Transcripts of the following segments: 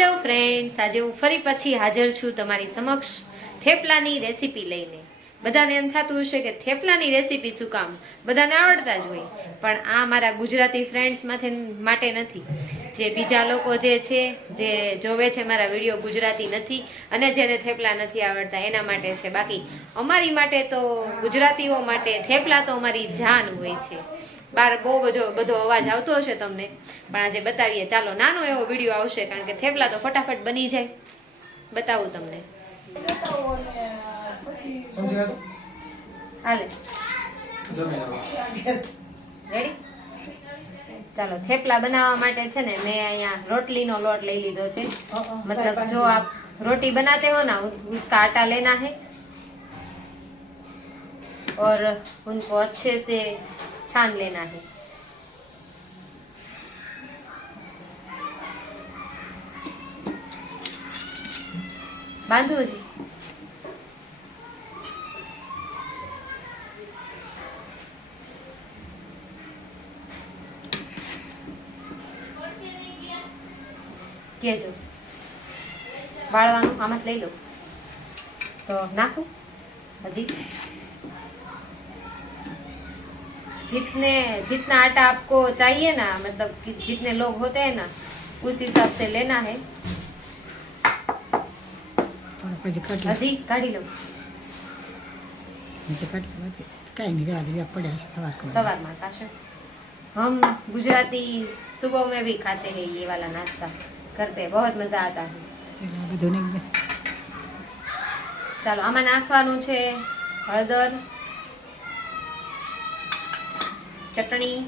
Hello friends, આજે હું ફરી પછી હાજર છું તમારી સમક્ષ થેપલાની રેસીપી લઈને. બધાને એમ થતું હશે કે થેપલાની રેસીપી શું કામ, બધાને આવડતા જ હોય, પણ આ મારા ગુજરાતી ફ્રેન્ડ્સ માટે નથી. જે બીજા લોકો જે છે, જે જોવે છે મારા વિડીયો, ગુજરાતી નથી અને જેને થેપલા નથી આવડતા એના માટે છે. બાકી અમારી માટે તો, ગુજરાતીઓ માટે થેપલા તો અમારી જાન હોય છે. બહાર બહુ બધો અવાજ આવતો હશે તમને, પણ આજે બતાવીએ. ચાલો, નાનો એવો વિડીયો આવશે, કારણ કે થેપલા તો ફટાફટ બની જાય. બતાવું તમને. હાલે રેડી. ચાલો, થેપલા બનાવવા માટે છે ને મેં અહીંયા રોટલીનો લોટ લઈ લીધો છે. મતલબ જો આપ रोटी बनाते हो ना, उसका आटा लेना है और उनको अच्छे से छान लेना है. बांधो जी. કેજો વાળવાનું આમાં લઈ લો તો નાખું હજી. जितना आटा आपको चाहिए ना, मतलब कि जितने लोग होते हैं ना, उस हिसाब से लेना है. हजी काढ़ी लो. सवार में काशे. हम गुजराती सुबह में भी खाते हैं ये वाला नाश्ता, करते हैं, बहुत मजा आता है. ચાલો, આમાં નાખવાનું છે હળદર, ચટણી,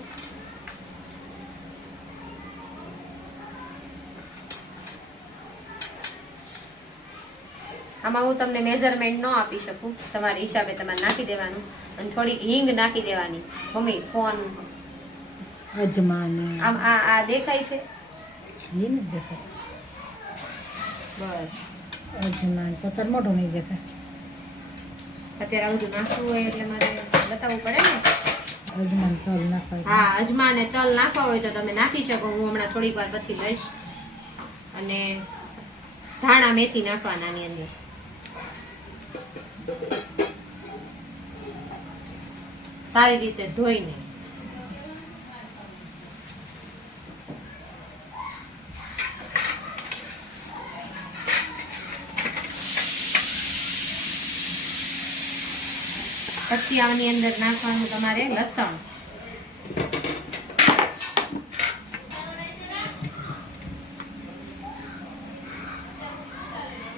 આમાં હું તમને મેઝરમેન્ટ ન આપી શકું, તમારા હિસાબે તમારે નાખી દેવાનું. અને થોડી હિંગ નાખી દેવાની. મમ્મી ફોન અજમાન આમ આ દેખાય છે? એ નથી દેખાય. બસ, અજમાન પથ્થર મોટો નહીં દેખાય. અત્યારે આ બધું નાખવું હોય એટલે મારે બતાવવું પડે ને. અજમાન તલ નાખવાય. હા, અજમા ને તલ નાખવા હોય તો તમે નાખી શકો. હું હમણાં થોડીક વાર પછી લઈશ. અને ધાણા મેથી નાખવાના આની અંદર. સારી રીતે ધોઈને. પછી આની અંદર નાખવાનું તમારે લસણ.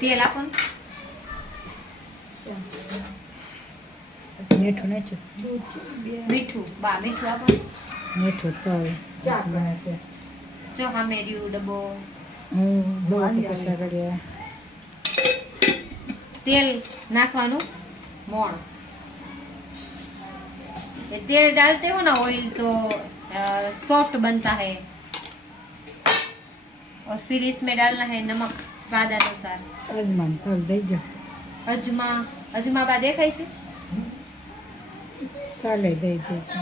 તેલ આપો. મીઠું નાખ્યું. મીઠું મીઠું આપો. મીઠું તલ છે. જો સામે રહ્યું ડબ્બો. તેલ નાખવાનું મોણ. तेल डालते हो ना ऑयल, तो सॉफ्ट बनता है. और फिर इसमें डालना है नमक स्वाद अनुसार. અજમાન તલ દઈ દો. અજમા બા દેખાય છે? તલે દઈ દેજો.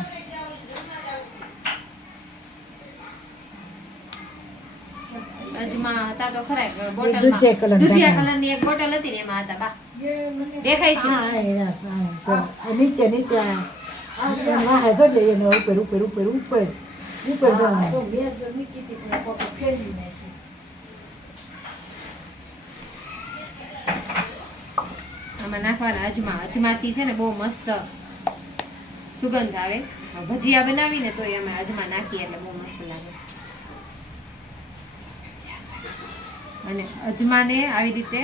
અજમા હતા તો ખરા બોટલમાં. દૂધિયા કલરની એક બોટલ હતી ને એમાં હતા બા. દેખાય છે? નીચે નીચે વાહે જો લે એને ઉપર ઉપર ઉપર ઉપર ઉપર જવાનું. આમાં નાખવાના અજમાથી છે ને બહુ મસ્ત સુગંધ આવે. ભજીયા બનાવીને તોય અમે અજમા નાખીએ એટલે બહુ મસ્ત લાગે. અને અજમાને આવી રીતે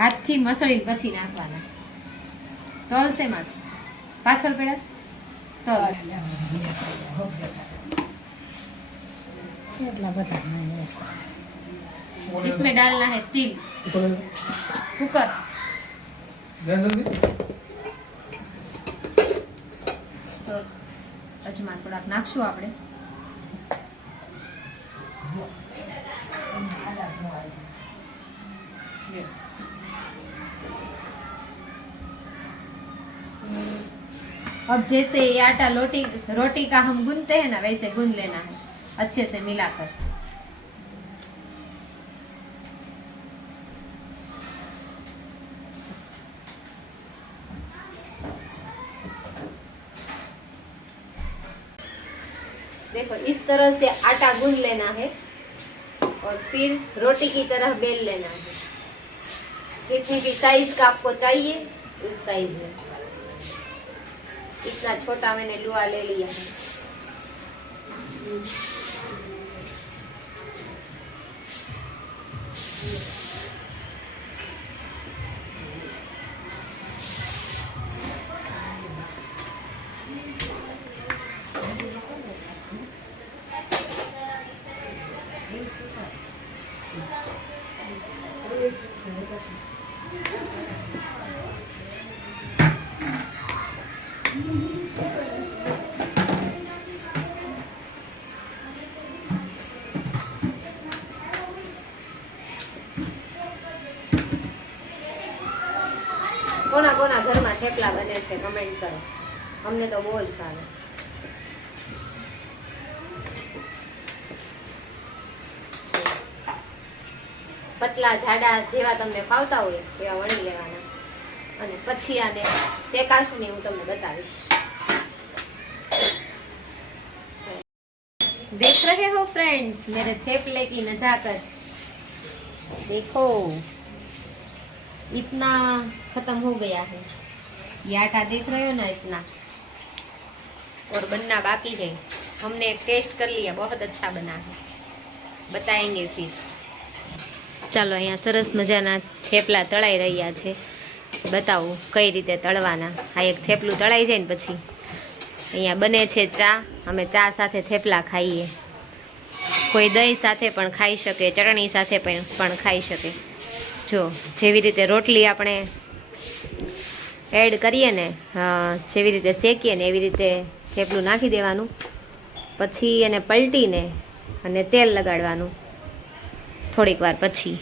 હાથથી મસળીને પછી નાખવાના. તલ શેમાં છે? પાછળ પડ્યા છે તલ. એટલા બધા इसमें डालना है तिल. कुकर. તો અજમા થોડાક નાખશું આપણે. अब जैसे ये आटा रोटी का हम गूंथते हैं ना, वैसे गूंथ लेना है अच्छे से मिलाकर. देखो इस तरह से आटा गूंद लेना है और फिर रोटी की तरह बेल लेना है। जितनी भी साइज का आपको चाहिए उस साइज में। इतना छोटा मैंने लुआ ले लिया है। કોના કોના ઘરમાં થેપલા બને છે કમેન્ટ કરો, અમને તો બહુ જ ભાવે. પતલા જાડા જેવા તમને ફાવતા હોય એવા વણી લેવાના અને પછી આને શેકાશું ને હું તમને બતાવીશ. देख रहे हो फ्रेंड्स मेरे थेपले की नजाकत, देखो इतना खत्म हो गया है. ये आटा देख रहे हो ना इतना, और बनना बाकी है. हमने एक टेस्ट कर लिया, बहुत अच्छा बना है, बताएंगे फिर. ચાલો અહીંયા સરસ મજાના થેપલા તળાઈ રહ્યા છે, બતાવું કઈ રીતે તળવાના. આ એક થેપલું તળાઈ જાય ને પછી અહીંયા બને છે ચા. અમે ચા સાથે થેપલા ખાઈએ. કોઈ દહીં સાથે પણ ખાઈ શકે, ચટણી સાથે પણ ખાઈ શકે. જો જેવી રીતે રોટલી આપણે એડ કરીએ ને, જેવી રીતે શેકીએ ને એવી રીતે થેપલું નાખી દેવાનું. પછી એને પલટીને અને તેલ લગાડવાનું. થોડીક વાર પછી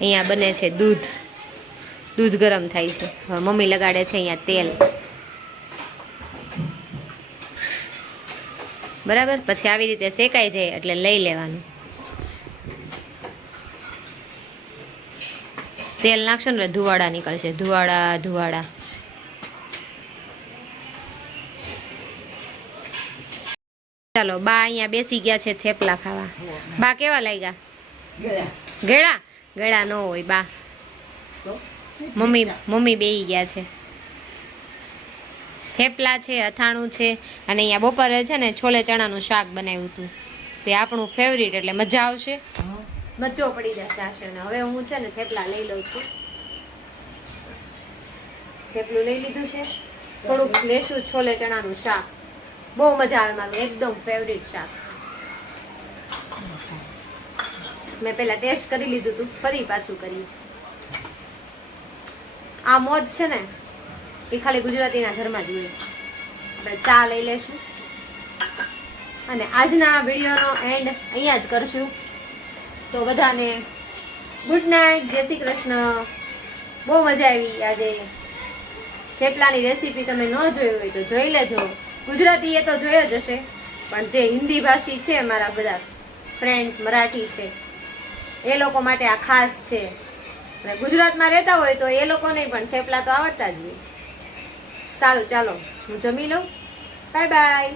અહીંયા બને છે દૂધ ગરમ થાય છે. હવે મમ્મી લગાડે છે અહીંયા તેલ, બરાબર. પછી આવી રીતે શેકાઈ જાય એટલે લઈ લેવાનું. તેલ નાખશો ને એટલે ધુવાડા નીકળશે, ધુવાડા. ચાલો બા અહીંયા બેસી ગયા છે થેપલા ખાવા. બા કેવા લાગ્યા? ગળા ન હોય બા, મમ્મી બેહી ગયા છે. થેપલા છે, અથાણું છે, અને અહીંયા બપોરે છે ને છોલે ચણાનું શાક બનાવ્યું હતું. તે આપણું ફેવરિટ, એટલે મજા આવશે, મજો પડી જશે. અને હવે હું છે ને થેપલા લઈ લઉં છું. થેપલું લઈ લીધું છે, થોડુંક લેશું છોલે ચણાનું શાક. બહુ મજા આવે, મારું એકદમ ફેવરિટ શાક છે. મેં પહેલા ટેસ્ટ કરી લીધું હતું, ફરી પાછું કરીએ. આ મોજ છે ને એ ખાલી ગુજરાતીના ઘરમાં જ હોય. આપણે ચા લઈ લેશું અને આજના વિડીયોનો એન્ડ અહીંયા જ કરશું. તો બધાને ગુડ નાઇટ, જય શ્રી કૃષ્ણ. બહુ મજા આવી આજે. થેપલાની રેસીપી તમે ન જોઈ હોય તો જોઈ લેજો. ગુજરાતી એ તો જોઈ જ હશે, પણ જે હિન્દી ભાષી છે, મારા બધા ફ્રેન્ડ્સ મરાઠી છે, એ લોકો માટે આ ખાસ છે. અને ગુજરાતમાં રહેતા હોય તો એ લોકોને પણ થેપલા તો આવડતા જ હોય. સારું, ચાલો હું જમી લઉં. Bye bye.